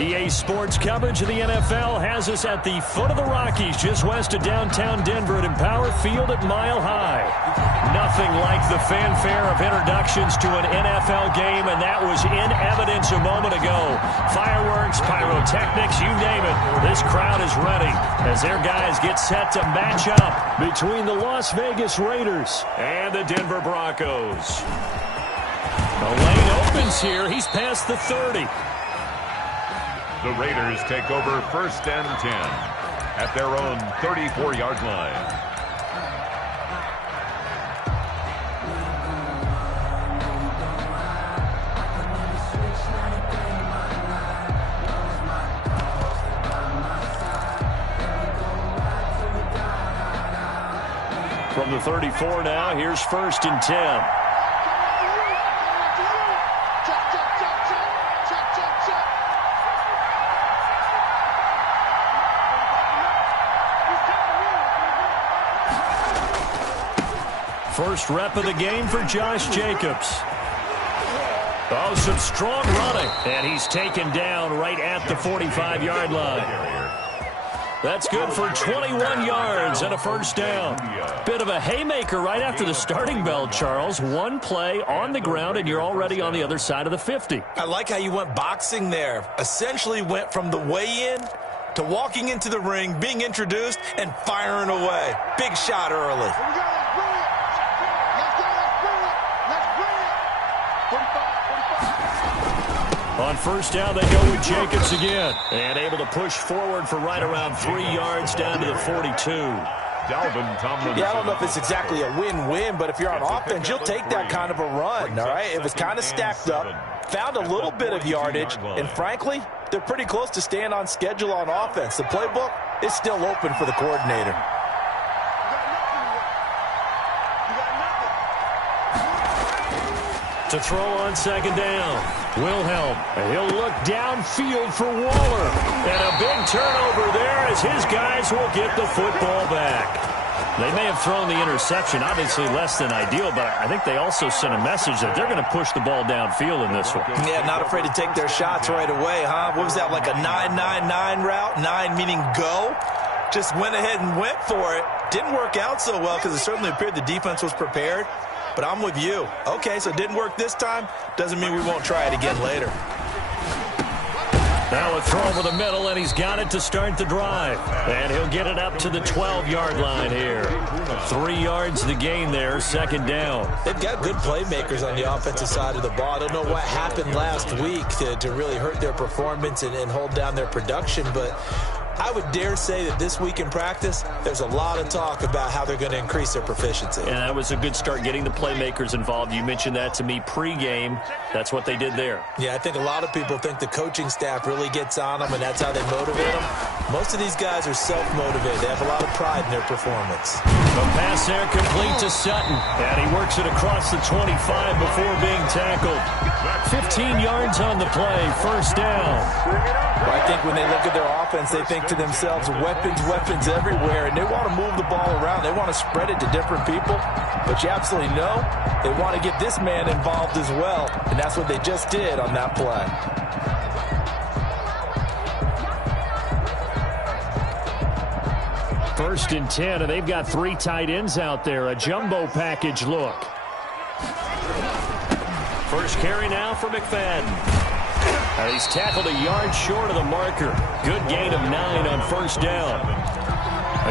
EA Sports coverage of the NFL has us at the foot of the Rockies, just west of downtown Denver at Empower Field at Mile High. Nothing like the fanfare of introductions to an NFL game, and that was in evidence a moment ago. Fireworks, pyrotechnics, you name it. This crowd is ready as their guys get set to match up between the Las Vegas Raiders and the Denver Broncos. The lane opens here. He's past the 30. The Raiders take over 1st and 10 at their own 34-yard line. From the 34 now, here's 1st and 10. First rep of the game for Josh Jacobs. Oh, some strong running. And he's taken down right at the 45-yard line. That's good for 21 yards and a 1st down. Bit of a haymaker right after the starting bell, Charles. One play on the ground, and you're already on the other side of the 50. I like how you went boxing there. Essentially went from the weigh-in to walking into the ring, being introduced, and firing away. Big shot early. On 1st down, they go with Jacobs again. And able to push forward for right around 3 yards down to the 42. Dalvin Tomlinson. Yeah, I don't know if it's exactly a win-win, but if you're on offense, you'll take that kind of a run, all right? It was kind of stacked up, found a little bit of yardage, and frankly, they're pretty close to staying on schedule on offense. The playbook is still open for the coordinator. To throw on 2nd down, Wilhelm. He'll look downfield for Waller. And a big turnover there as his guys will get the football back. They may have thrown the interception, obviously less than ideal, but I think they also sent a message that they're going to push the ball downfield in this one. Yeah, not afraid to take their shots right away, huh? What was that, like a 9-9-9 route? 9 meaning go? Just went ahead and went for it. Didn't work out so well because it certainly appeared the defense was prepared. But I'm with you. Okay, so it didn't work this time. Doesn't mean we won't try it again later. Now a throw over the middle, and he's got it to start the drive. And he'll get it up to the 12-yard line here. 3 yards to gain there, 2nd down. They've got good playmakers on the offensive side of the ball. I don't know what happened last week to really hurt their performance and hold down their production, but I would dare say that this week in practice, there's a lot of talk about how they're going to increase their proficiency. And that was a good start getting the playmakers involved. You mentioned that to me pregame. That's what they did there. Yeah, I think a lot of people think the coaching staff really gets on them, and that's how they motivate them. Most of these guys are self-motivated. They have a lot of pride in their performance. The pass there complete to Sutton. And he works it across the 25 before being tackled. 15 yards on the play, 1st down. Well, I think when they look at their offense, they think to themselves, weapons everywhere, and they want to move the ball around. They want to spread it to different people, but you absolutely know they want to get this man involved as well, and that's what they just did on that play. First and 10, and they've got 3 tight ends out there. A jumbo package look. First carry now for McFadden. And he's tackled a yard short of the marker. Good gain of 9 on 1st down.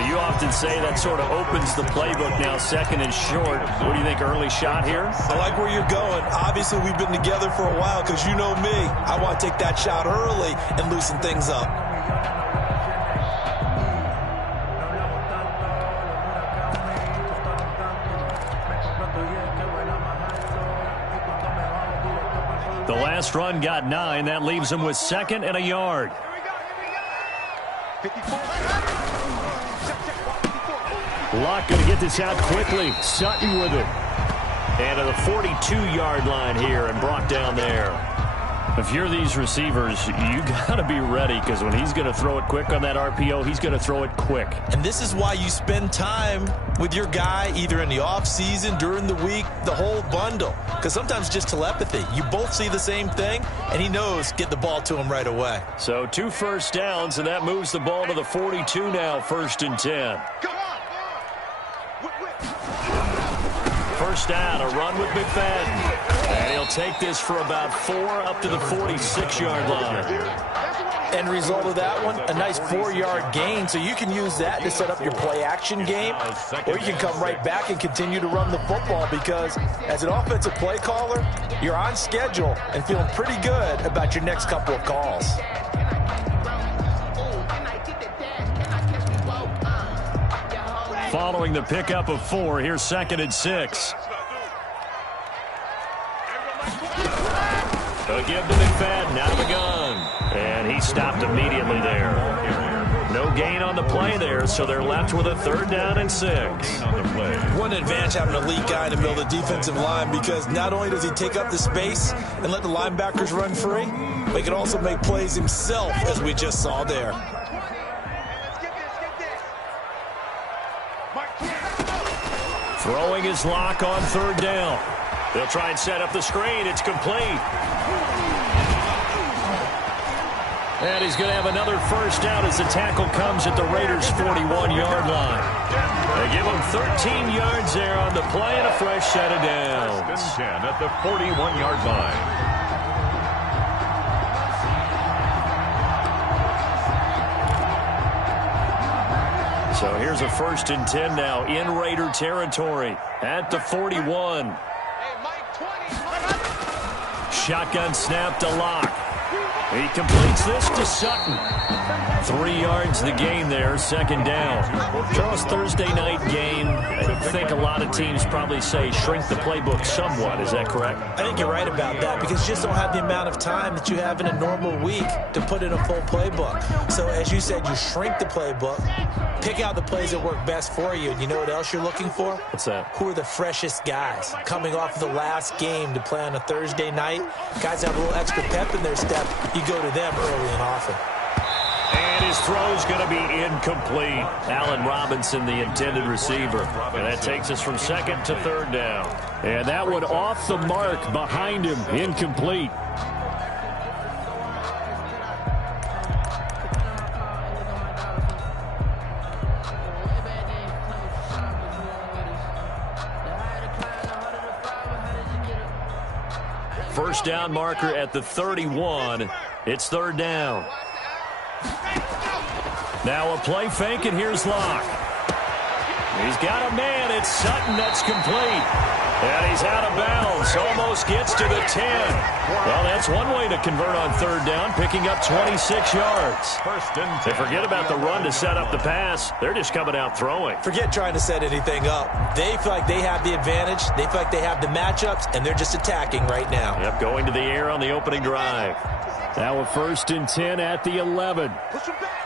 You often say that sort of opens the playbook now, 2nd and short. What do you think, early shot here? I like where you're going. Obviously, we've been together for a while because you know me. I want to take that shot early and loosen things up. The last run got 9. That leaves him with 2nd and a yard. Locke going to get this out quickly. Sutton with it. And to the 42-yard line here and brought down there. If you're these receivers, you got to be ready, because when he's going to throw it quick on that RPO, he's going to throw it quick. And this is why you spend time with your guy either in the offseason, during the week, the whole bundle. Because sometimes just telepathy. You both see the same thing, and he knows get the ball to him right away. So 2 first downs, and that moves the ball to the 42 now, 1st and 10. First down, a run with McFadden. And he'll take this for about 4 up to the 46-yard line. End result of that one, a nice 4-yard gain. So you can use that to set up your play-action game, or you can come right back and continue to run the football, because as an offensive play caller, you're on schedule and feeling pretty good about your next couple of calls. Following the pickup of 4, here's 2nd and 6. They'll give to McFadden out of the gun. And he stopped immediately there. No gain on the play there, so they're left with a 3rd down and 6. What an advantage having an elite guy in the middle of the defensive line, because not only does he take up the space and let the linebackers run free, but he can also make plays himself, as we just saw there. Throwing his lock on 3rd down. They'll try and set up the screen. It's complete. And he's going to have another first down as the tackle comes at the Raiders' 41-yard line. They give him 13 yards there on the play and a fresh set of downs. 10 at the 41-yard line. So here's a 1st and 10 now in Raider territory at the 41. Shotgun snap to Locke. He completes this to Sutton. 3 yards the gain there, 2nd down. Charles, Thursday night game, I think a lot of teams probably say shrink the playbook somewhat. Is that correct? I think you're right about that, because you just don't have the amount of time that you have in a normal week to put in a full playbook. So as you said, you shrink the playbook, pick out the plays that work best for you. And you know what else you're looking for? What's that? Who are the freshest guys coming off of the last game to play on a Thursday night? Guys have a little extra pep in their step. You go to them early and often. And his throw's going to be incomplete. Allen Robinson, the intended receiver. And that takes us from 2nd to 3rd down. And that one off the mark behind him, incomplete. First down marker at the 31. It's 3rd down. Now a play fake, and here's Locke. He's got a man. It's Sutton. That's complete. And he's out of bounds. Almost gets to the 10. Well, that's one way to convert on 3rd down, picking up 26 yards. 1st and 10. They forget about the run to set up the pass. They're just coming out throwing. Forget trying to set anything up. They feel like they have the advantage. They feel like they have the matchups, and they're just attacking right now. Yep, going to the air on the opening drive. Now a 1st and 10 at the 11. Push him back.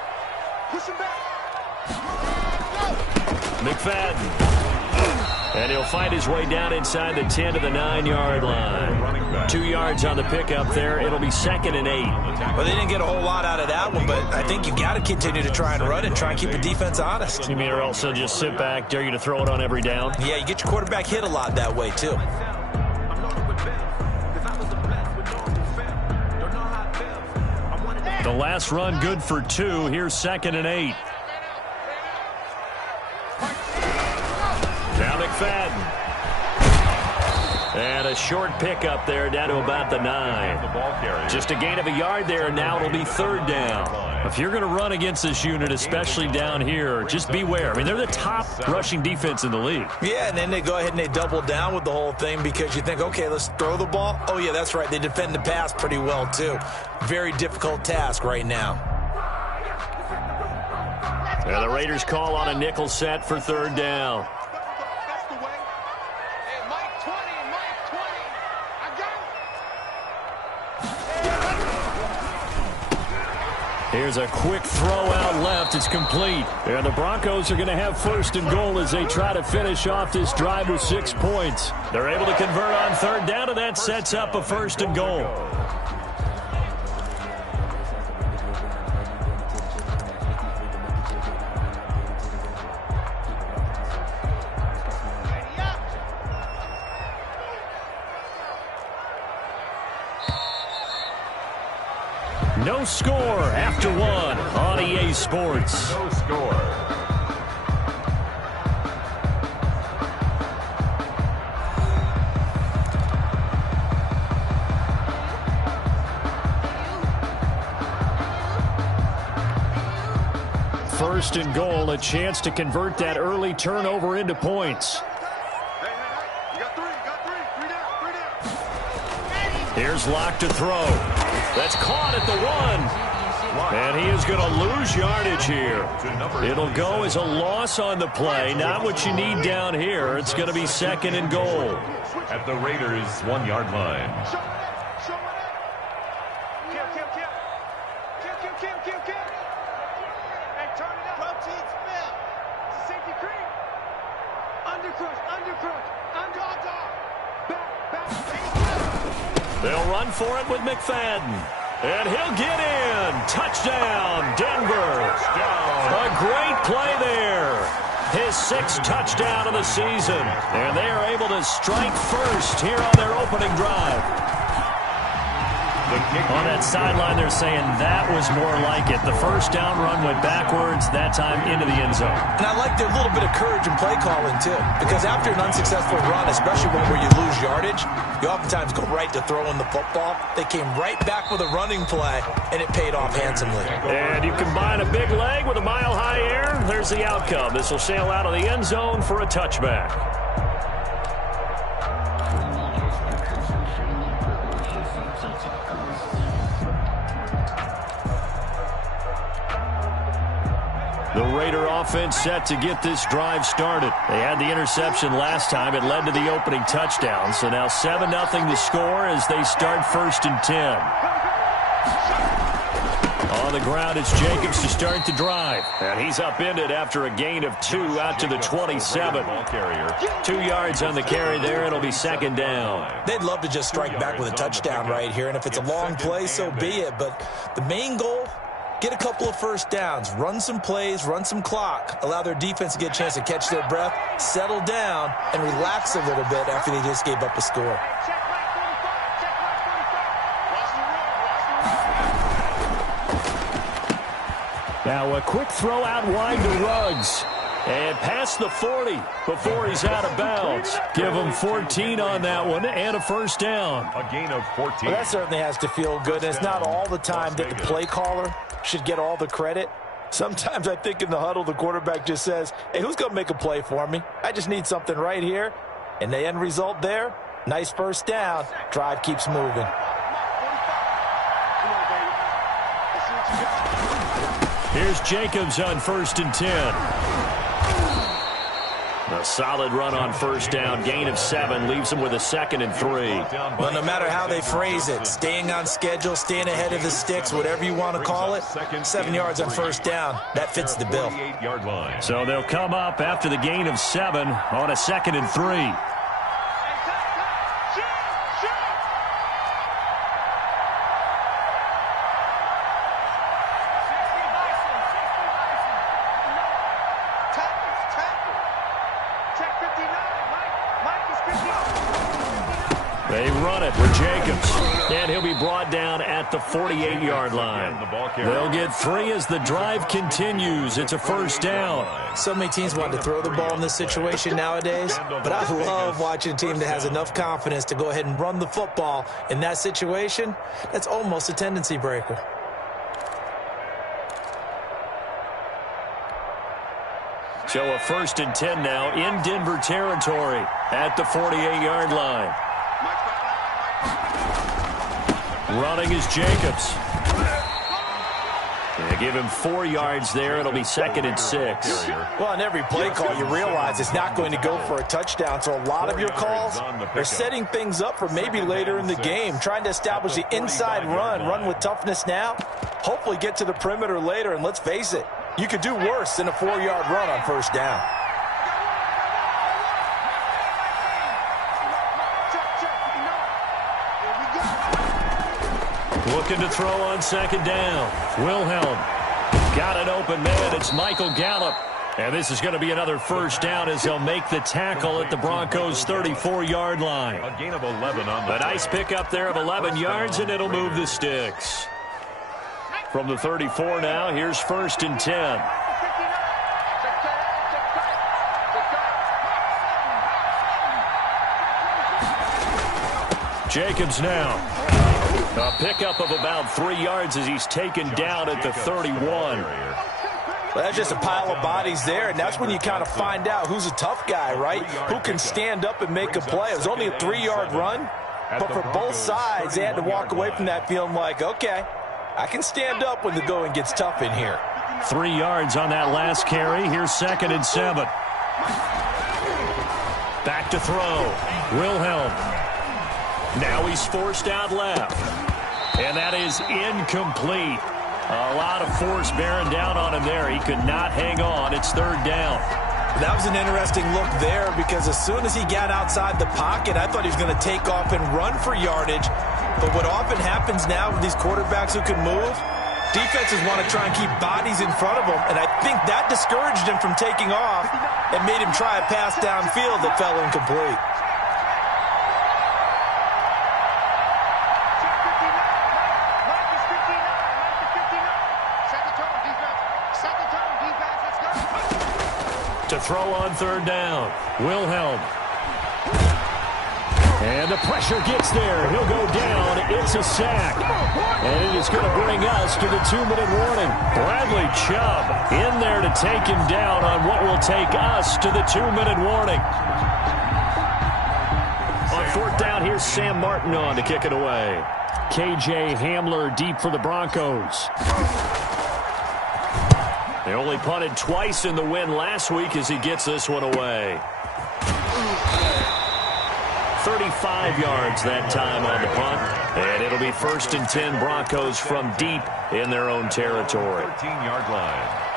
Push him back. McFadden. And he'll find his way down inside the 10 to the 9-yard line. 2 yards on the pickup there. It'll be 2nd and 8. Well, they didn't get a whole lot out of that one, but I think you got to continue to try and run and try and keep the defense honest. You mean, or else they'll just sit back, dare you to throw it on every down? Yeah, you get your quarterback hit a lot that way, too. The last run good for 2. Here's 2nd and 8. Now McFadden. And a short pickup there down to about the 9. Just a gain of a yard there, and now it'll be 3rd down. If you're going to run against this unit, especially down here, just beware. I mean, they're the top rushing defense in the league. Yeah, and then they go ahead and they double down with the whole thing, because you think, okay, let's throw the ball. Oh, yeah, that's right. They defend the pass pretty well, too. Very difficult task right now. And the Raiders call on a nickel set for 3rd down. Here's a quick throw out left. It's complete. And the Broncos are going to have 1st and goal as they try to finish off this drive with 6 points. They're able to convert on 3rd down, and that sets up a 1st and goal. No score after one on EA Sports. No score. First and goal, a chance to convert that early turnover into points. You got three down. Here's Locke to throw. That's caught at the 1. And he is going to lose yardage here. It'll go as a loss on the play. Not what you need down here. It's going to be second and goal. At the Raiders' 1-yard line. Hey, turn it up. Protein smell. It's a safety cream. Undercrush. Back. They'll run for it with McFadden. And he'll get in. Touchdown, Denver. A great play there. His 6th touchdown of the season. And they are able to strike first here on their opening drive. On that sideline, they're saying that was more like it. The first down run went backwards, that time into the end zone. And I like their little bit of courage in play calling, too. Because after an unsuccessful run, especially one where you lose yardage, you oftentimes go right to throwing the football. They came right back with a running play, and it paid off handsomely. And you combine a big leg with a mile-high air, there's the outcome. This will sail out of the end zone for a touchback. The Raider offense set to get this drive started. They had the interception last time. It led to the opening touchdown. So now 7-0 the score as they start 1st and 10. On the ground, it's Jacobs to start the drive. And he's upended after a gain of 2 out to the 27. 2 yards on the carry there. It'll be second down. They'd love to just strike back with a touchdown right here. And if it's a long play, so be it. But the main goal, get a couple of first downs, run some plays, run some clock, allow their defense to get a chance to catch their breath, settle down, and relax a little bit after they just gave up a score. Now a quick throw out wide to Ruggs. And past the 40 before he's out of bounds. Give him 14 on that one and a first down. A gain of 14. Well, that certainly has to feel good. And it's not all the time that the play caller should get all the credit. Sometimes I think in the huddle, the quarterback just says, hey, who's going to make a play for me? I just need something right here. And the end result there, nice first down. Drive keeps moving. Here's Jacobs on 1st and 10. A solid run on first down. Gain of 7 leaves them with a 2nd and 3. Well, no matter how they phrase it, staying on schedule, staying ahead of the sticks, whatever you want to call it, 7 yards on first down, that fits the bill. So they'll come up after the gain of 7 on a 2nd and 3. They run it with Jacobs, and he'll be brought down at the 48-yard line. They'll get 3 as the drive continues. It's a first down. So many teams want to throw the ball in this situation nowadays, but I love watching a team that has enough confidence to go ahead and run the football. In that situation, that's almost a tendency breaker. So a 1st and 10 now in Denver territory at the 48-yard line. Running is Jacobs. They give him 4 yards there. It'll be 2nd and 6. Well, on every play call, you realize it's not going to go for a touchdown. So a lot of your calls are setting things up for maybe later in the game, trying to establish the inside run with toughness now, hopefully get to the perimeter later. And let's face it, you could do worse than a 4-yard run on first down. Looking to throw on 2nd down. Wilhelm got an open man. It's Michael Gallup. And this is going to be another first down as they'll make the tackle at the Broncos' 34-yard line. A gain of 11 on the A nice pickup there of 11 yards, and it'll move the sticks. From the 34 now, here's 1st and 10. Jacobs now. A pickup of about 3 yards as he's taken down at the 31. Well, that's just a pile of bodies there, and that's when you kind of find out who's a tough guy, right? Who can stand up and make a play. It was only a 3-yard run, but for both sides, they had to walk away from that feeling like, okay, I can stand up when the going gets tough in here. 3 yards on that last carry. Here's 2nd and 7. Back to throw. Wilhelm. Now he's forced out left. And that is incomplete. A lot of force bearing down on him there. He could not hang on. It's 3rd down. That was an interesting look there because as soon as he got outside the pocket, I thought he was going to take off and run for yardage. But what often happens now with these quarterbacks who can move, defenses want to try and keep bodies in front of them. And I think that discouraged him from taking off and made him try a pass downfield that fell incomplete. To throw on 3rd down. Wilhelm. And the pressure gets there. He'll go down. It's a sack. And it is going to bring us to the 2-minute warning. Bradley Chubb in there to take him down on what will take us to the 2-minute warning. On 4th down, here's Sam Martin on to kick it away. KJ Hamler deep for the Broncos. They only punted twice in the win last week as he gets this one away. 35 yards that time on the punt. And it'll be 1st and 10 Broncos from deep in their own territory. 13-yard line.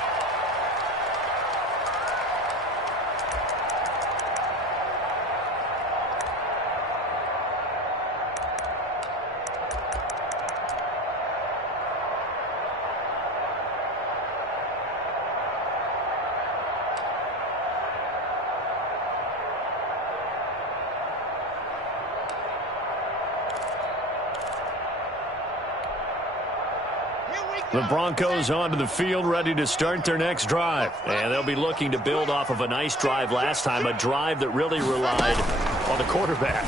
The Broncos onto the field, ready to start their next drive. And they'll be looking to build off of a nice drive last time, a drive that really relied on the quarterback.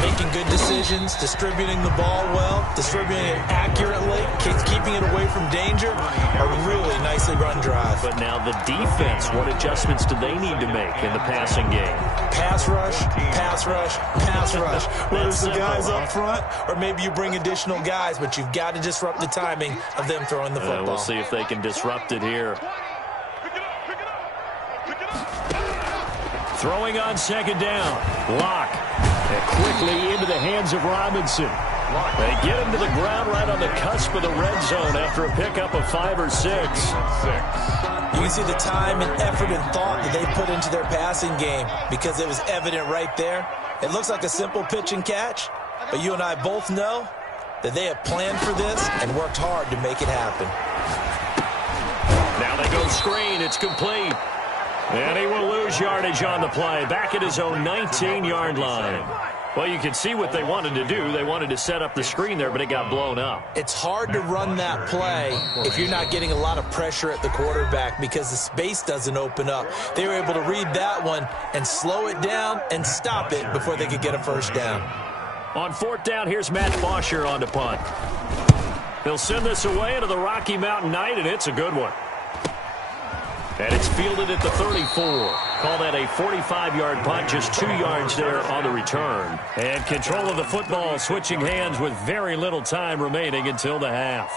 Making good decisions, distributing the ball well, distributing it accurately, keeping it away from danger. A really nicely run drive. But now the defense, what adjustments do they need to make in the passing game? Pass rush, pass rush, pass rush. Whether it's the guys up front or maybe you bring additional guys, but you've got to disrupt the timing of them throwing the football. We'll see if they can disrupt it here. Throwing on 2nd down. Lock. And quickly into the hands of Robinson. They get him to the ground right on the cusp of the red zone after a pickup of 5 or 6. You can see the time and effort and thought that they put into their passing game because it was evident right there. It looks like a simple pitch and catch, but you and I both know that they have planned for this and worked hard to make it happen. Now they go screen. It's complete. And he will lose yardage on the play. Back at his own 19-yard line. Well, you can see what they wanted to do. They wanted to set up the screen there, but it got blown up. It's hard to run that play if you're not getting a lot of pressure at the quarterback because the space doesn't open up. They were able to read that one and slow it down and stop it before they could get a 1st down. On 4th down, here's Matt Bosher on to punt. He'll send this away into the Rocky Mountain night, and it's a good one. And it's fielded at the 34. Call that a 45-yard punt, just 2 yards there on the return. And control of the football, switching hands with very little time remaining until the half.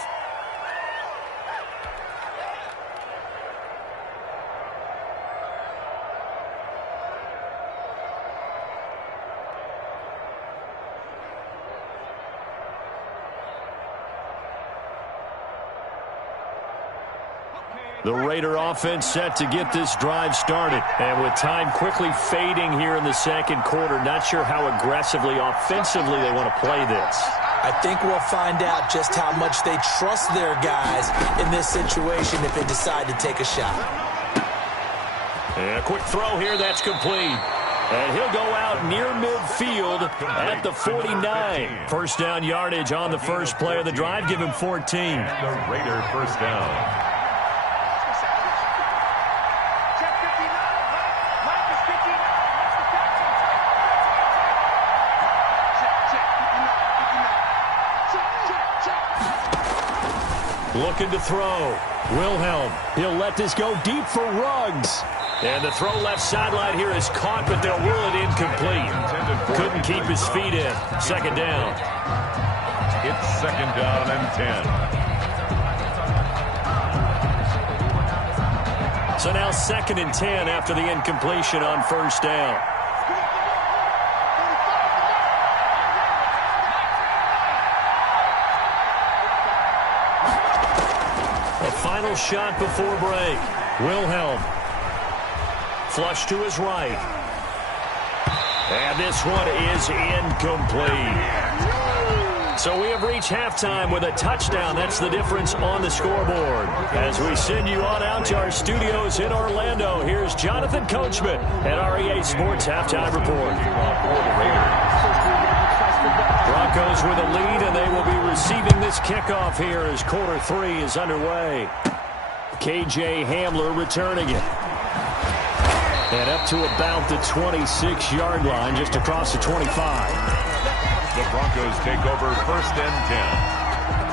The Raider offense set to get this drive started. And with time quickly fading here in the 2nd quarter, not sure how aggressively, offensively they want to play this. I think we'll find out just how much they trust their guys in this situation if they decide to take a shot. And a quick throw here, that's complete. And he'll go out near midfield at the 49. First down yardage on the first play of the drive. Give him 14. The Raider first down. Looking to throw. Wilhelm. He'll let this go deep for Ruggs. And the throw left sideline here is caught, but they'll rule it incomplete. Couldn't keep his feet in. Second down. It's second down and 10. So now second and 10 after the incompletion on first down. A final shot before break. Wilhelm. Flush to his right. And this one is incomplete. So we have reached halftime with a touchdown. That's the difference on the scoreboard. As we send you on out to our studios in Orlando, here's Jonathan Coachman at REA Sports Halftime Report. Broncos with a lead, and they will be receiving this kickoff here as quarter 3 is underway. KJ Hamler returning it. And up to about the 26-yard line, just across the 25. The Broncos take over first and 10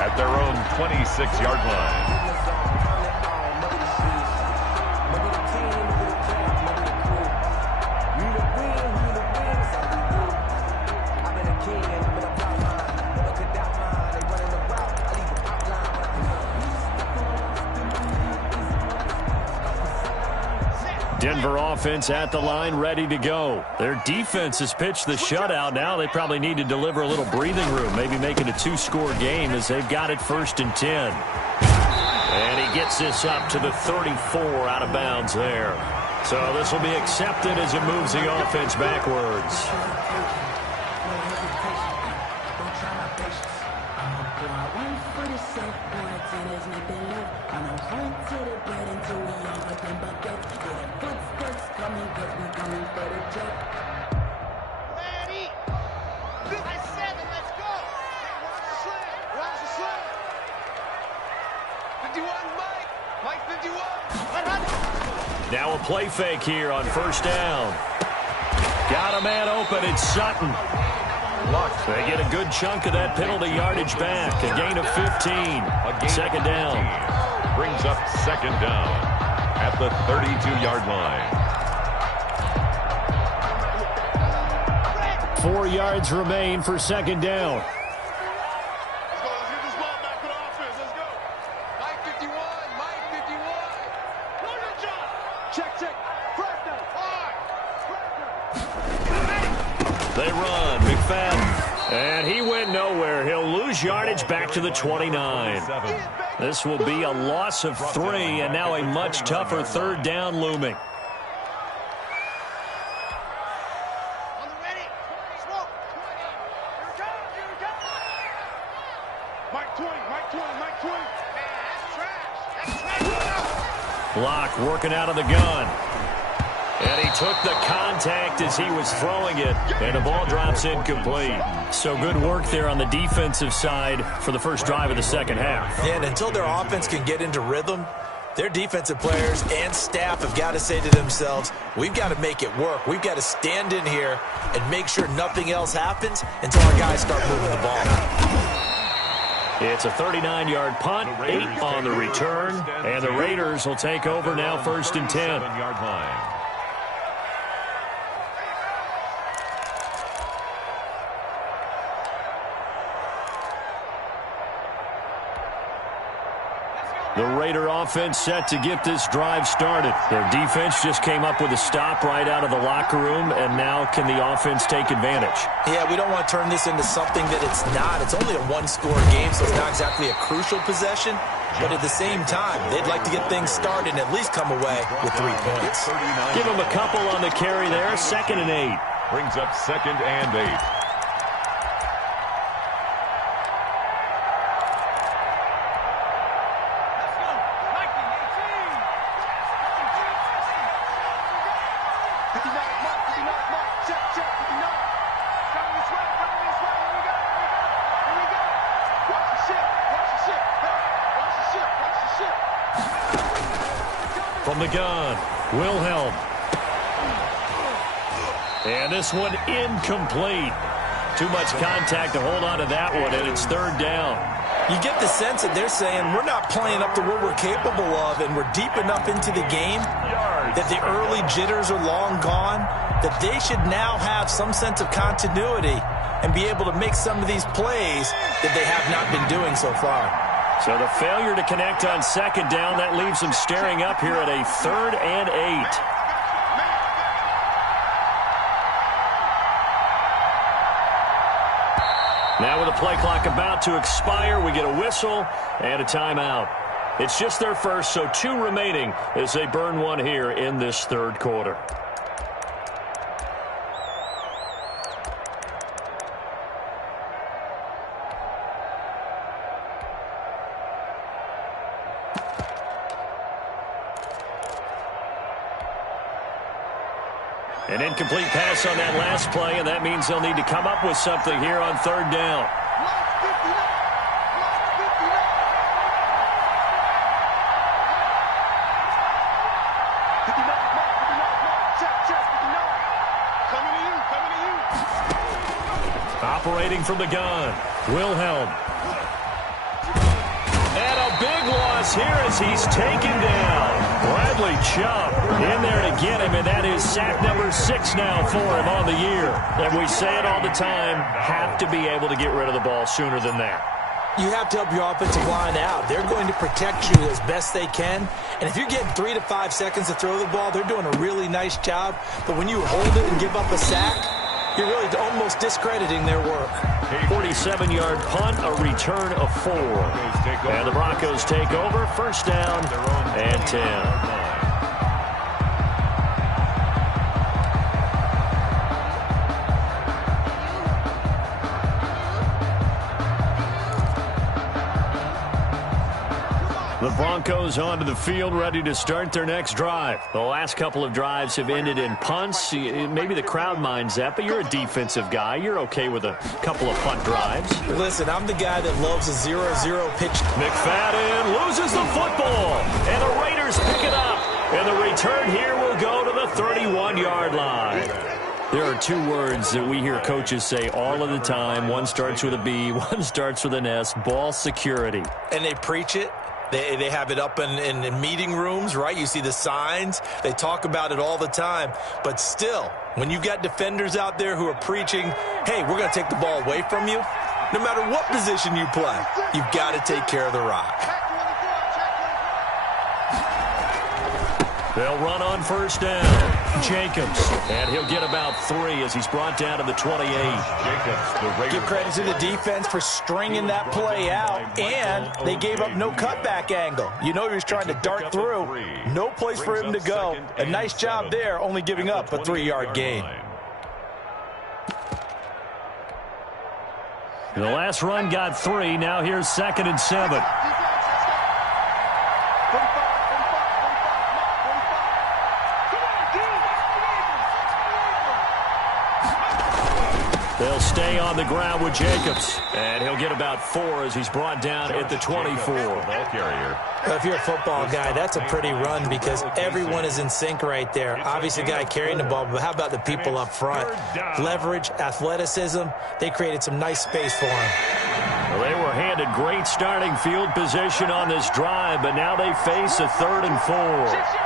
at their own 26-yard line. Denver offense at the line, ready to go. Their defense has pitched the shutout. Now they probably need to deliver a little breathing room, maybe make it a 2-score game as they've got it first and 10. And he gets this up to the 34 out of bounds there. So this will be accepted as it moves the offense backwards. Now a play fake here on first down. Got a man open. It's Sutton. They get a good chunk of that penalty yardage back. A gain of 15. Second down. Brings up second down at the 32-yard line. 4 yards remain for second down. They run. McFadden. And he went nowhere. He'll lose yardage back to the 29. This will be a loss of 3, and now a much tougher third down looming. Block working out of the gun. And he took the contact as he was throwing it, and the ball drops incomplete. So good work there on the defensive side for the first drive of the second half. Yeah, and until their offense can get into rhythm, their defensive players and staff have got to say to themselves, we've got to make it work. We've got to stand in here and make sure nothing else happens until our guys start moving the ball. It's a 39-yard punt, 8 on the return, and the Raiders will take over now first and 10. The Raider offense set to get this drive started. Their defense just came up with a stop right out of the locker room, and now can the offense take advantage? Yeah, we don't want to turn this into something that it's not. It's only a one-score game, so it's not exactly a crucial possession. But at the same time, they'd like to get things started and at least come away with 3 points. Give them a couple on the carry there. Second and 8. Brings up second and 8. From the gun, Wilhelm. And this one incomplete. Too much contact to hold on to that one, and it's third down. You get the sense that they're saying we're not playing up to what we're capable of, and we're deep enough into the game that the early jitters are long gone, that they should now have some sense of continuity and be able to make some of these plays that they have not been doing so far. So the failure to connect on second down, that leaves them staring up here at a 3rd and 8. Now with the play clock about to expire, we get a whistle and a timeout. It's just their first, so 2 remaining as they burn one here in this third quarter. An incomplete pass on that last play, and that means they'll need to come up with something here on third down. Operating from the gun, Wilhelm. And a big loss here as he's taken down. Bradley Chubb in there to get him, and that is sack number 6 now for him on the year. And we say it all the time, have to be able to get rid of the ball sooner than that. You have to help your offensive line out. They're going to protect you as best they can. And if you're getting 3 to 5 seconds to throw the ball, they're doing a really nice job. But when you hold it and give up a sack, you're really almost discrediting their work. 47-yard punt, a return of 4. And the Broncos take over, first down and 10. The Broncos onto the field, ready to start their next drive. The last couple of drives have ended in punts. Maybe the crowd minds that, but you're a defensive guy. You're okay with a couple of punt drives. Listen, I'm the guy that loves a 0-0 pitch. McFadden loses the football, and the Raiders pick it up. And the return here will go to the 31-yard line. There are 2 words that we hear coaches say all of the time. One starts with a B, one starts with an S, ball security. And they preach it. They have it up in meeting rooms, right? You see the signs. They talk about it all the time. But still, when you got defenders out there who are preaching, hey, we're going to take the ball away from you, no matter what position you play, you've got to take care of the rock. They'll run on first down. Jacobs. And he'll get about 3 as he's brought down to the 28. Give credit to the defense for stringing that play out, and they gave up no cutback angle. You know he was trying to dart through. No place for him to go. A nice job there, only giving up a 3-yard gain. The last run got 3. Now here's 2nd and 7. They'll stay on the ground with Jacobs. And he'll get about 4 as he's brought down at the 24. If you're a football guy, that's a pretty run because everyone is in sync right there. Obviously, the guy carrying the ball, but how about the people up front? Leverage, athleticism, they created some nice space for him. Well, they were handed great starting field position on this drive, but now they face a 3rd and 4.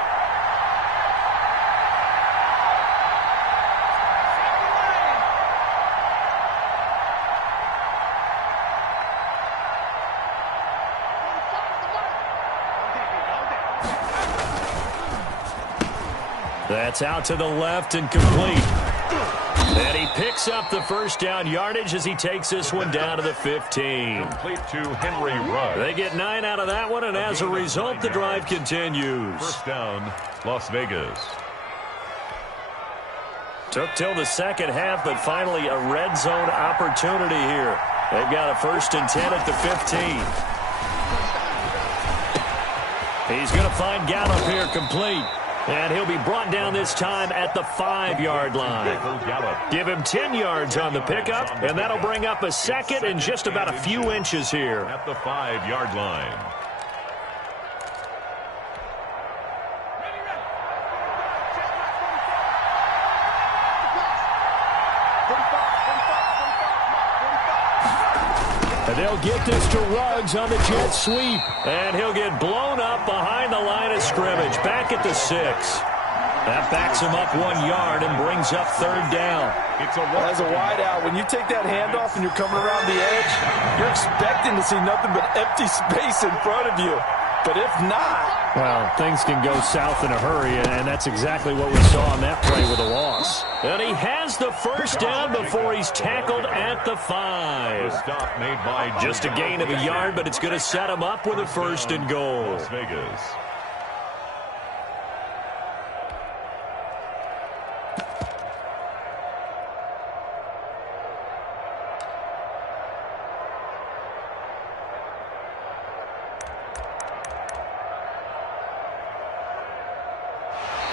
That's out to the left and complete. And he picks up the first down yardage as he takes this one down to the 15. Complete to Henry Ruggs. They get 9 out of that one, and as a result, the drive continues. First down, Las Vegas. Took till the second half, but finally a red zone opportunity here. They've got a 1st and 10 at the 15. He's going to find Gallup here complete. And he'll be brought down this time at the 5-yard line. Give him 10 yards on the pickup, and that'll bring up a 2nd and just about a few inches here. At the 5-yard line. And they'll get this to Ruggs on the jet sweep. And he'll get blown up behind the line of scrimmage. Back at the 6. That backs him up 1 yard and brings up 3rd down. As a wideout, when you take that handoff and you're coming around the edge, you're expecting to see nothing but empty space in front of you. But if not... Well, things can go south in a hurry, and that's exactly what we saw on that play with a loss. And he has the 1st down before he's tackled at the 5. Stop made by just a gain of a yard, but it's going to set him up with a 1st and goal. Las Vegas.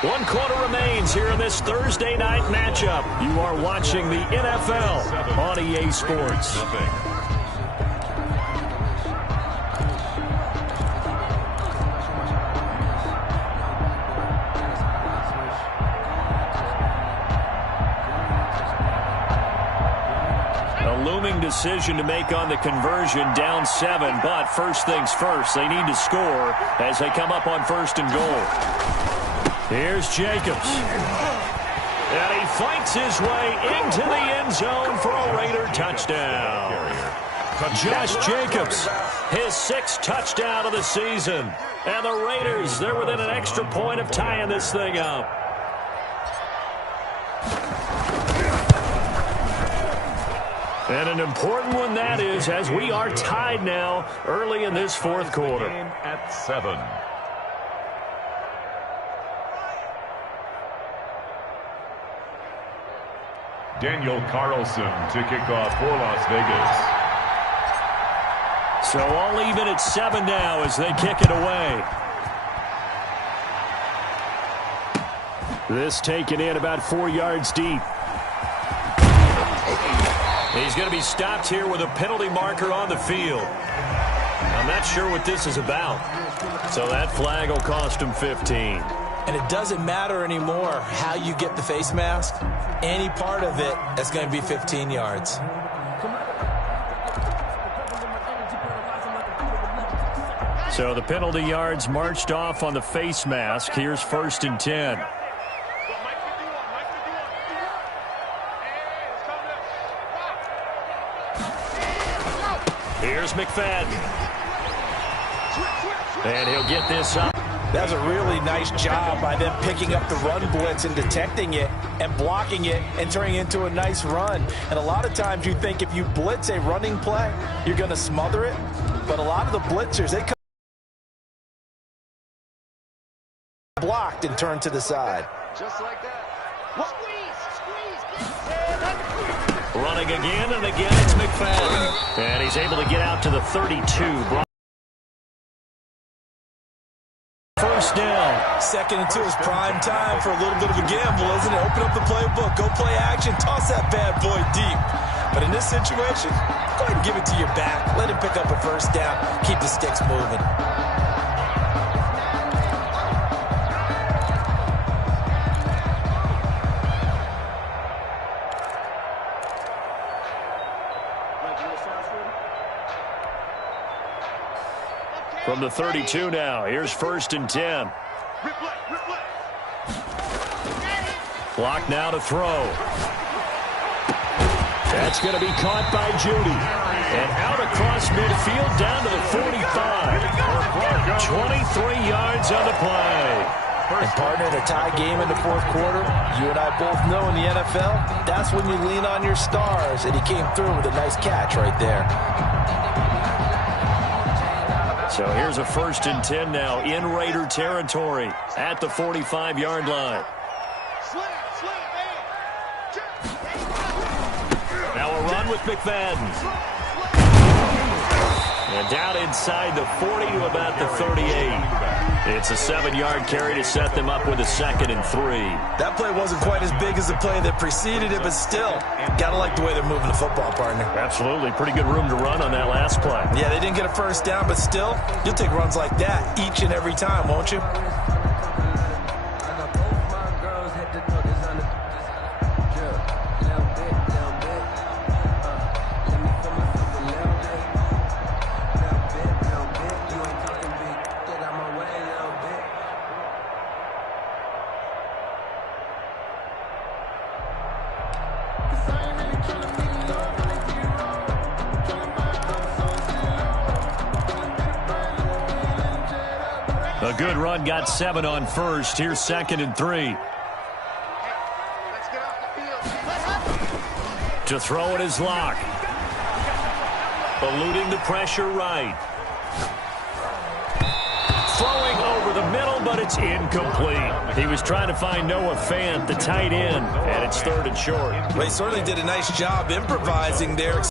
One quarter remains here in this Thursday night matchup. You are watching the NFL on EA Sports. A looming decision to make on the conversion, down 7, but first things first, they need to score as they come up on 1st and goal. Here's Jacobs. And he fights his way into the end zone for a Raider touchdown. Josh Jacobs, his 6th touchdown of the season. And the Raiders, they're within an extra point of tying this thing up. And an important one that is, as we are tied now early in this 4th quarter. At 7. Daniel Carlson to kick off for Las Vegas. So all even at 7 now as they kick it away. This taken in about 4 yards deep. He's going to be stopped here with a penalty marker on the field. I'm not sure what this is about. So that flag will cost him 15. And it doesn't matter anymore how you get the face mask. Any part of it, that's going to be 15 yards. So the penalty yards marched off on the face mask. Here's 1st and 10. Here's McFadden. And he'll get this up. That's a really nice job by them picking up the run blitz and detecting it and blocking it and turning it into a nice run. And a lot of times you think if you blitz a running play, you're going to smother it. But a lot of the blitzers, they come blocked and turn to the side. Just like that. Running again and again, it's McFadden. And he's able to get out to the 32. First down. 2nd and 2 is prime time for a little bit of a gamble, isn't it? Open up the playbook, go play action, toss that bad boy deep. But in this situation, go ahead and give it to your back. Let him pick up a 1st down. Keep the sticks moving. From the 32 now, here's 1st and 10. Clock now to throw. That's going to be caught by Judy. And out across midfield down to the 45. 23 yards on the play. And partner, in a tie game in the 4th quarter, you and I both know in the NFL, that's when you lean on your stars. And he came through with a nice catch right there. So here's a 1st and 10 now in Raider territory at the 45-yard line. Now a run with McFadden. And down inside the 40 to about the 38. It's a 7-yard carry to set them up with a 2nd and 3. That play wasn't quite as big as the play that preceded it, but still, gotta like the way they're moving the football, partner. Absolutely. Pretty good room to run on that last play. Yeah, they didn't get a 1st down, but still, you'll take runs like that each and every time, won't you? A good run got 7 on first. Here's 2nd and 3. Let's get off the field. To throw it is Locke. Eluding the pressure right. Throwing over the middle, but it's incomplete. He was trying to find Noah Fant, the tight end, and it's 3rd and short. Well, he certainly did a nice job improvising there,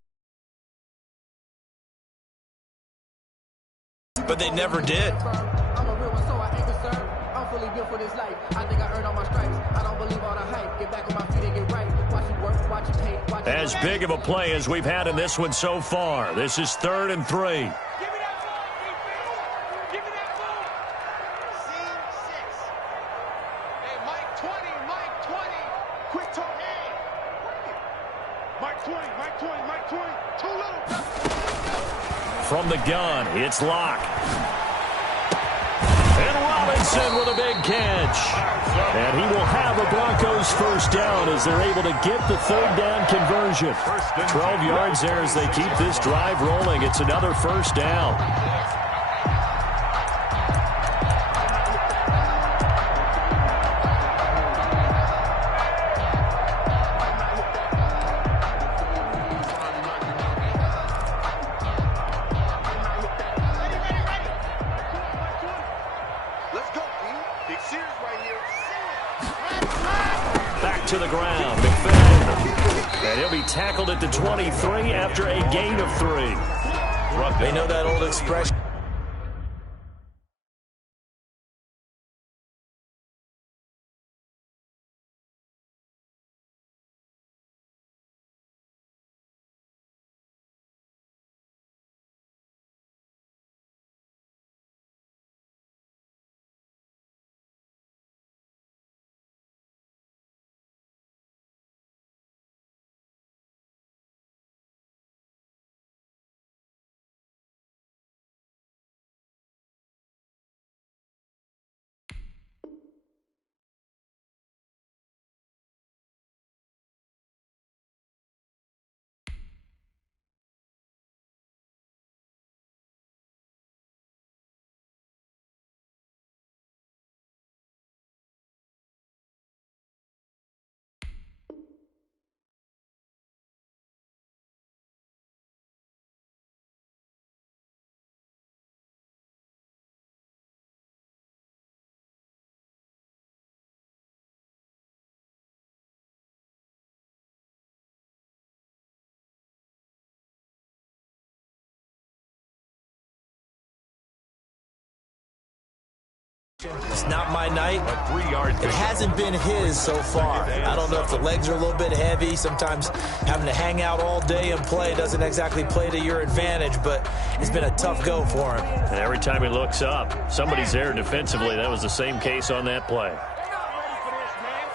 but they nenever did. I'm a real one, so I ain't concerned. I'm fully built for this life. I think I earned all my stripes. I don't believe all the hype. Get back on my feet and get right. Watch you work, watch you pay, watch As big of a play as we've had in this one so far. This is 3rd and 3. Give me that ball, defense. Give me that ball. Scene 6. Hey, Mike 20, Mike 20. Quick talk. Hey, Mike 20, Mike 20, Mike 20. Too little. From the gun, it's Locke. And Robinson with a big catch. And he will have a Broncos first down as they're able to get the 3rd down conversion. 12 yards there as they keep this drive rolling. It's another first down. Let's go, B. Big Sears right here. Back to the ground, McFadden. And he'll be tackled at the 23 after a gain of 3. They know that old expression. It's not my night. A 3-yard It hasn't been his so far. I don't know if the legs are a little bit heavy. Sometimes having to hang out all day and play doesn't exactly play to your advantage, but it's been a tough go for him. And every time he looks up, somebody's there defensively. That was the same case on that play. They're not ready for this, man.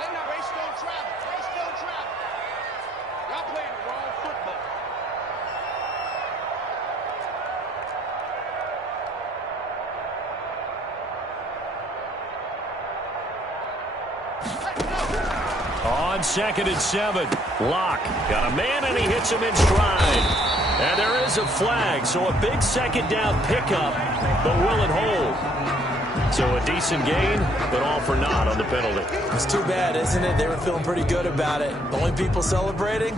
They're not. Race don't travel. Race don't travel. Y'all playing the wrong football. On 2nd and 7, Locke got a man and he hits him in stride. And there is a flag, so a big 2nd down pickup, but will it hold? So a decent gain, but all for naught on the penalty. It's too bad, isn't it? They were feeling pretty good about it. The only people celebrating,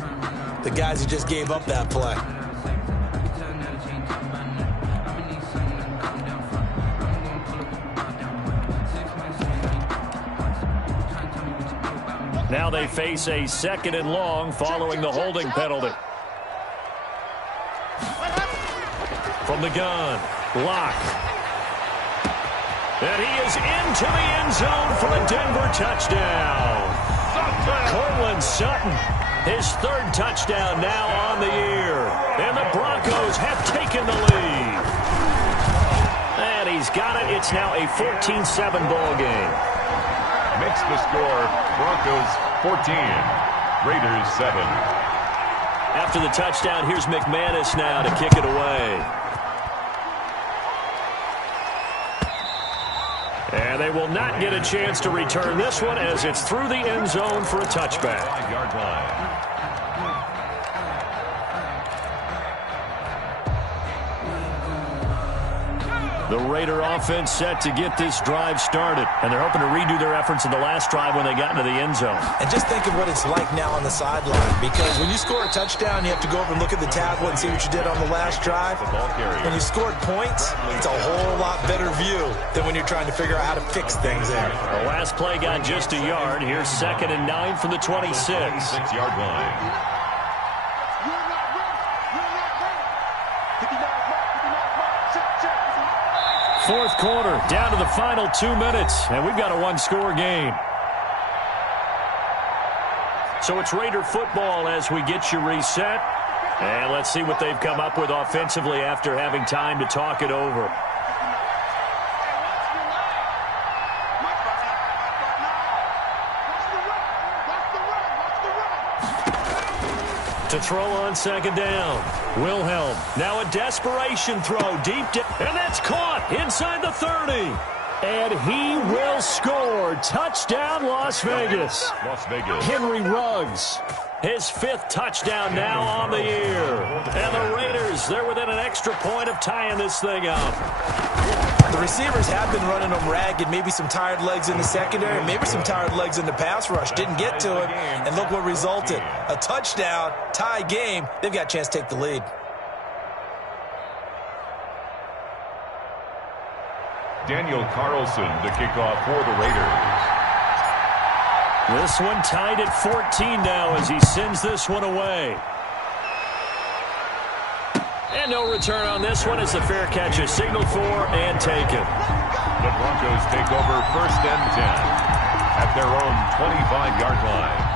the guys who just gave up that play. Now they face a 2nd and long following the holding penalty. From the gun, Locke. And he is into the end zone for a Denver touchdown. Cortland Sutton, his 3rd touchdown now on the year. And the Broncos have taken the lead. And he's got it. It's now a 14-7 ball game. makes the score Broncos 14, Raiders 7. After the touchdown, here's McManus now to kick it away. And they will not get a chance to return this one as it's through the end zone for a touchback. 5-yard line. The Raider offense set to get this drive started, and they're hoping to redo their efforts in the last drive when they got into the end zone. And just think of what it's like now on the sideline, because when you score a touchdown, you have to go over and look at the tablet and see what you did on the last drive. When you scored points, it's a whole lot better view than when you're trying to figure out how to fix things there. The last play got just a yard. Here's 2nd and 9 from the 26. 6-yard line. Fourth quarter, down to the final 2 minutes, and we've got a one-score game. So it's Raider football as we get you reset. And let's see what they've come up with offensively after having time to talk it over. To throw on 2nd down. Wilhelm. Now a desperation throw deep down. And that's caught inside the 30. And he will score. Touchdown, Las Vegas. Las Vegas. Henry Ruggs. His 5th touchdown now on the year. And the Raiders, they're within an extra point of tying this thing up. The receivers have been running them ragged. Maybe some tired legs in the secondary, maybe some tired legs in the pass rush. Didn't get to him, and look what resulted. A touchdown, tie game. They've got a chance to take the lead. Daniel Carlson to kick off for the Raiders. This one tied at 14 now as he sends this one away. And no return on this one as the fair catch is signaled for and taken. The Broncos take over 1st and 10 at their own 25-yard line.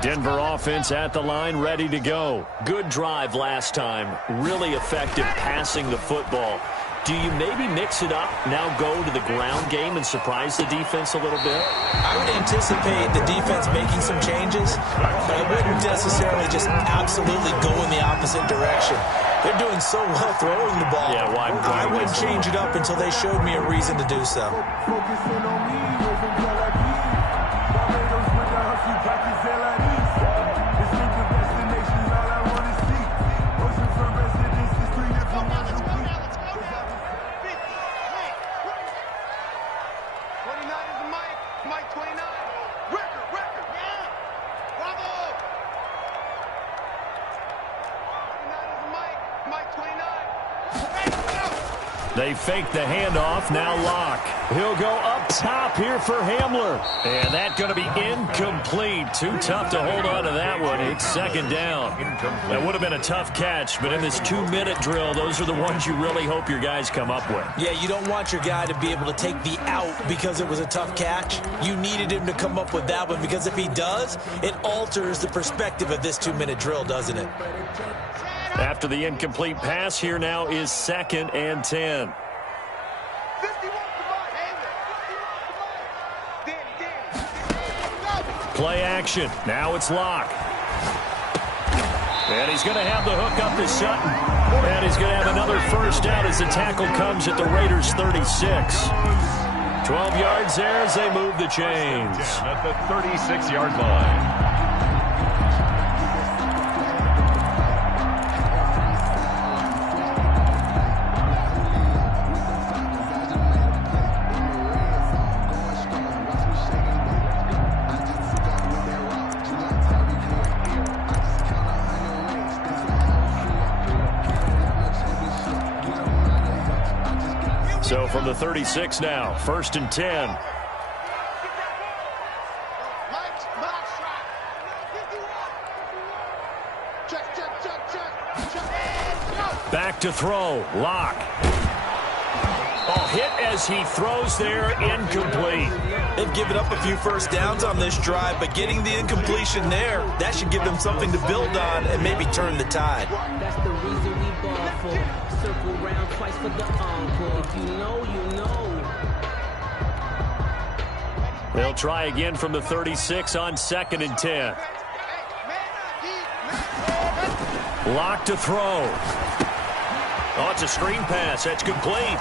Denver offense at the line, ready to go. Good drive last time. Really effective passing the football. Do you maybe mix it up, now go to the ground game and surprise the defense a little bit? I would anticipate the defense making some changes, but I wouldn't necessarily just absolutely go in the opposite direction. They're doing so well throwing the ball. Yeah, well, I wouldn't change it up until they showed me a reason to do so. They fake the handoff, now Locke. He'll go up top here for Hamler. And that's going to be incomplete. Too tough to hold on to that one. It's 2nd down. That would have been a tough catch, but in this 2-minute drill, those are the ones you really hope your guys come up with. Yeah, you don't want your guy to be able to take the out because it was a tough catch. You needed him to come up with that one because if he does, it alters the perspective of this 2-minute drill, doesn't it? After the incomplete pass, here now is 2nd and 10. Play action. Now it's Locke. And he's going to have the hook up to Sutton. And he's going to have another first down as the tackle comes at the Raiders' 36. 12 yards there as they move the chains. At the 36-yard line. So from the 36 now, 1st and 10. Back to throw. Locke. Oh, hit as he throws there, incomplete. They've given up a few first downs on this drive, but getting the incompletion there, that should give them something to build on and maybe turn the tide. That's the reason we ball for. Circle round twice for the encore. If you know, you know. They'll try again from the 36 on 2nd and 10. Lock to throw. Oh, it's a screen pass. That's complete.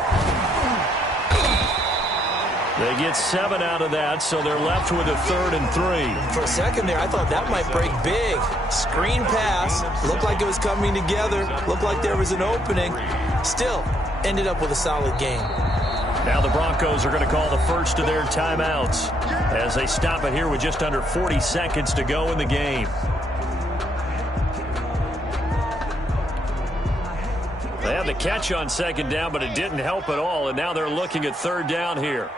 They get 7 out of that, so they're left with a 3rd and 3. For a second there, I thought that might break big. Screen pass. Looked like it was coming together. Looked like there was an opening. Still, ended up with a solid game. Now the Broncos are going to call the first of their timeouts as they stop it here with just under 40 seconds to go in the game. They had the catch on 2nd down, but it didn't help at all, and now they're looking at 3rd down here.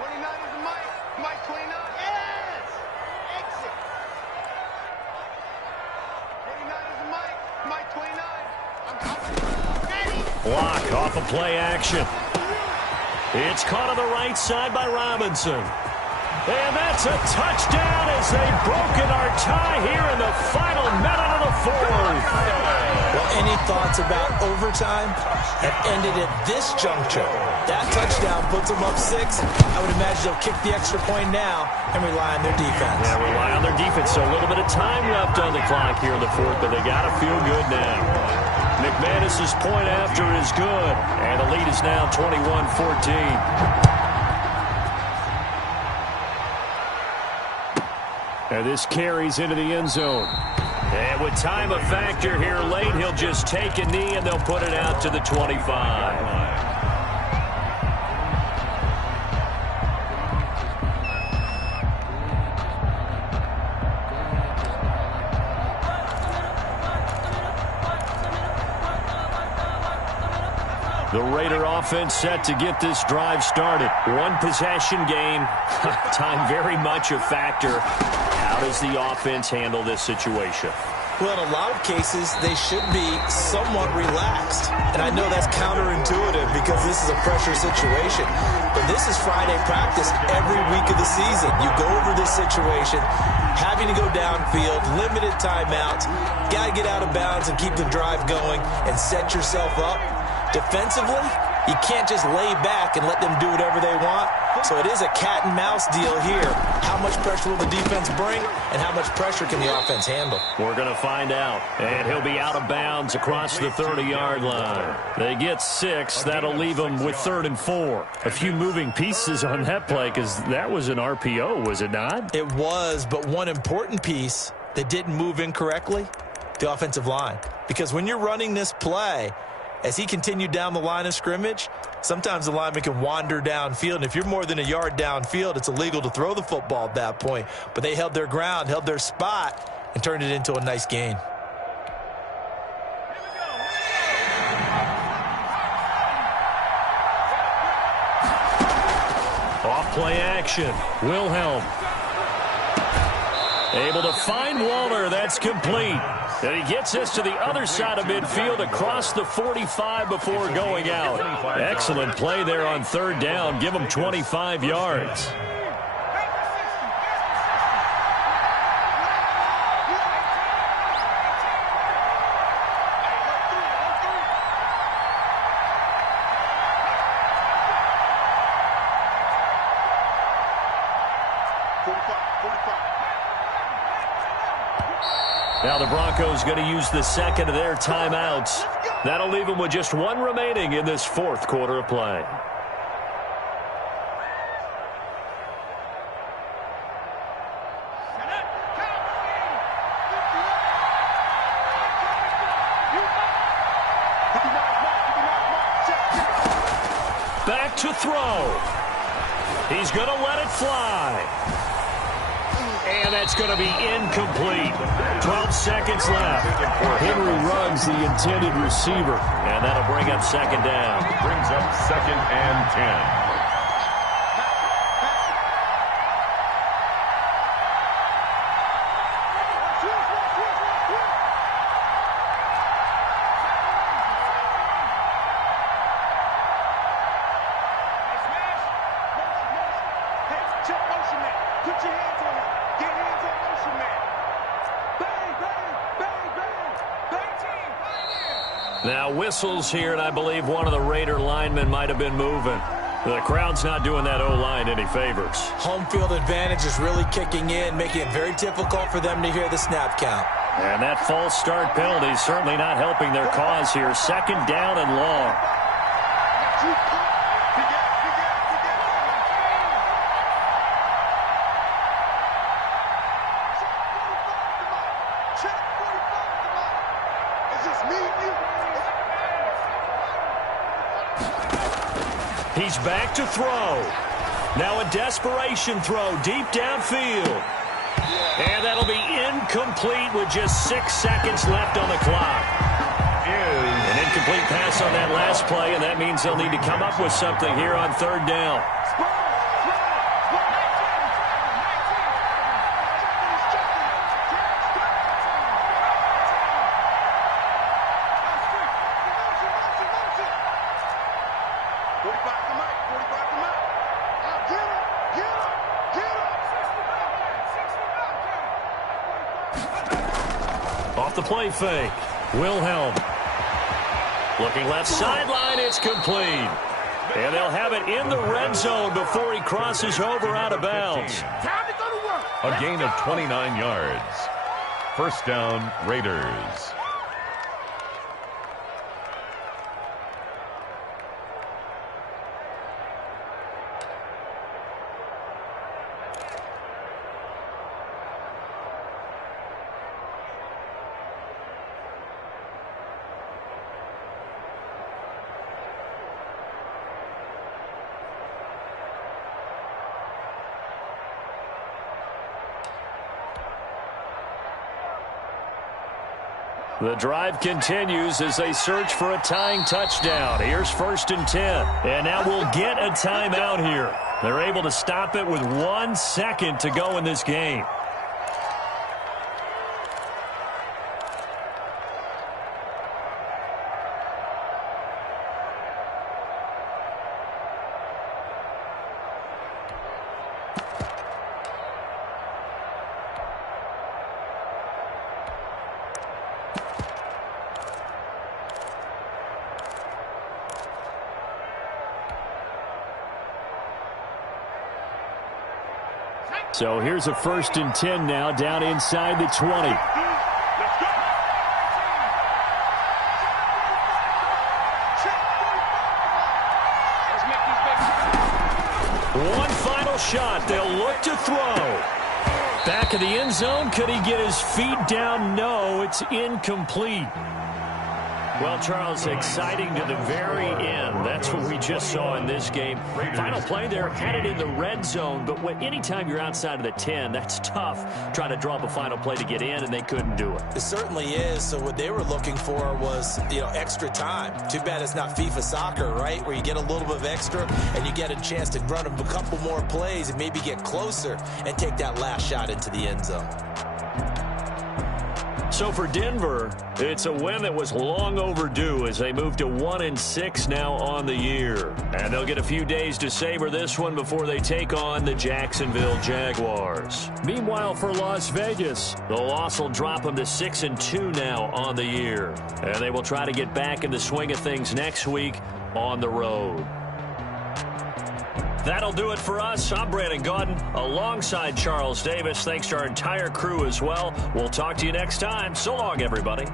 29 is the Mike. Mike 29. Yes! Exit. 29 is the Mike. Mike 29. I'm ready. Block off of play action. It's caught on the right side by Robinson. And that's a touchdown as they've broken our tie here in the final minute of the 4th. Well, any thoughts about overtime have ended at this juncture. That touchdown puts them up 6. I would imagine they'll kick the extra point now and rely on their defense. Yeah, rely on their defense. So a little bit of time left on the clock here in the 4th, but they got to feel good now. McManus's point after is good, and the lead is now 21-14. And this carries into the end zone. And with time a factor here late, he'll just take a knee and they'll put it out to the 25. The Raider offense set to get this drive started. One possession game. Time very much a factor. How does the offense handle this situation? Well, in a lot of cases, they should be somewhat relaxed. And I know that's counterintuitive because this is a pressure situation. But this is Friday practice every week of the season. You go over this situation, having to go downfield, limited timeouts, got to get out of bounds and keep the drive going and set yourself up. Defensively, you can't just lay back and let them do whatever they want. So it is a cat and mouse deal here. How much pressure will the defense bring, and how much pressure can the offense handle? We're going to find out. And he'll be out of bounds across the 30-yard line. They get 6. That'll leave them with 3rd and 4. A few moving pieces on that play because that was an RPO, was it not? It was, but one important piece that didn't move incorrectly, the offensive line. Because when you're running this play, as he continued down the line of scrimmage, sometimes the lineman can wander downfield. And if you're more than a yard downfield, it's illegal to throw the football at that point. But they held their ground, held their spot, and turned it into a nice gain. Off play action. Wilhelm. Able to find Waller. That's complete. And he gets this to the other side of midfield across the 45 before going out. Excellent play there on 3rd down. Give him 25 yards. Now the Broncos going to use the 2nd of their timeouts. That'll leave them with just 1 remaining in this 4th quarter of play. Back to throw. He's going to let it fly. And that's going to be incomplete. 12 seconds left. Henry runs the intended receiver. And that'll bring up 2nd down. Brings up 2nd and 10. Now whistles here, and I believe one of the Raider linemen might have been moving. The crowd's not doing that O-line any favors. Home field advantage is really kicking in, making it very difficult for them to hear the snap count. And that false start penalty is certainly not helping their cause here. Second down and long. He's back to throw. Now a desperation throw deep downfield. And that'll be incomplete with just 6 seconds left on the clock. An incomplete pass on that last play, and that means they'll need to come up with something here on third down. Off the play fake. Wilhelm. Looking left sideline. It's complete. And they'll have it in the red zone before he crosses over out of bounds. A gain of 29 yards. First down, Raiders. The drive continues as they search for a tying touchdown. Here's 1st and 10. And now we'll get a timeout here. They're able to stop it with 1 second to go in this game. So here's a 1st and 10 now down inside the 20. One final shot. They'll look to throw. Back of the end zone. Could he get his feet down? No, it's incomplete. Well, Charles, exciting to the very end. That's what we just saw in this game. Final play there, had it in the red zone, but anytime you're outside of the 10, that's tough. Trying to draw up a final play to get in, and they couldn't do it. It certainly is. So what they were looking for was, extra time. Too bad it's not FIFA soccer, right, where you get a little bit of extra and you get a chance to run a couple more plays and maybe get closer and take that last shot into the end zone. So for Denver, it's a win that was long overdue as they move to 1-6 now on the year. And they'll get a few days to savor this one before they take on the Jacksonville Jaguars. Meanwhile, for Las Vegas, the loss will drop them to 6-2 now on the year. And they will try to get back in the swing of things next week on the road. That'll do it for us. I'm Brandon Gaudin alongside Charles Davis. Thanks to our entire crew as well. We'll talk to you next time. So long, everybody.